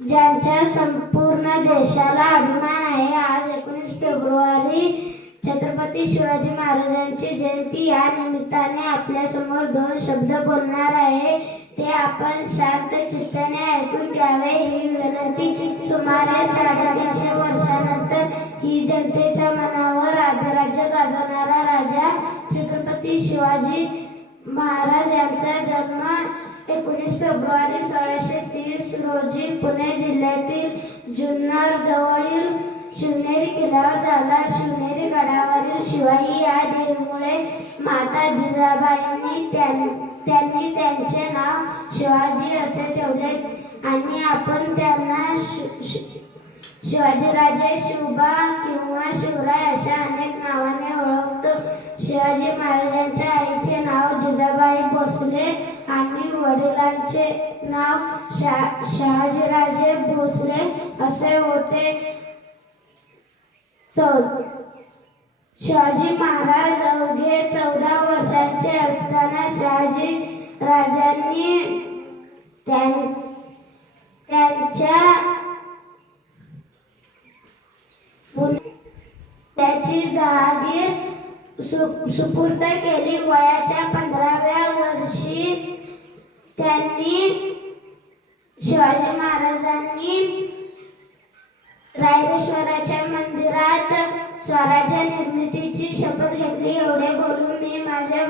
ज्यांच्या संपूर्ण देशाला अभिमान आहे. आज 19 फेब्रुवारी छत्रपती शिवाजी महाराजांची जयंती. या निमित्ताने आपल्यासमोर 2 शब्द बोलणार आहे, ते आपण शांत चित्ताने ऐकून घ्यावे ही विनंती. सुमारे 350 वर्षानंतर ही जनतेच्या मनावर आदराज्य गाजवणारा राजा छत्रपती शिवाजी महाराज यांचा जन्म 19 फेब्रुवारी 1630 रोजी पुणे जिल्ह्यातील जुन्नर जवळील शिवनेरी किल्ल्यावर झाला. शिवनेरी गडावरील शिवाई या देवीमुळे माता जिजाबाईंनी त्यांनी त्यांचे नाव शिवाजी असे ठेवले आणि आपण त्यांना शिवाजीराजे, शिवबा किंवा शिवराय अशा अनेक नावाने ओळखतो. शिवाजी महाराजांच्या आईचे नाव जिजाबाई भोसले आणि वडिलांचे नाव शहाजीराजे भोसले असे होते. शिवाजी महाराज अवघे 14 वर्षांचे असताना शहाजी राजांनी त्याची जहागीर सुपूर्द केली. वयाच्या 15व्या वर्षी शिवाजी महाराजांनी रायरेश्वराच्या मंदिरात स्वराज्य निर्मितीची शपथ घेतली. एवढे बोलून मी माझ्या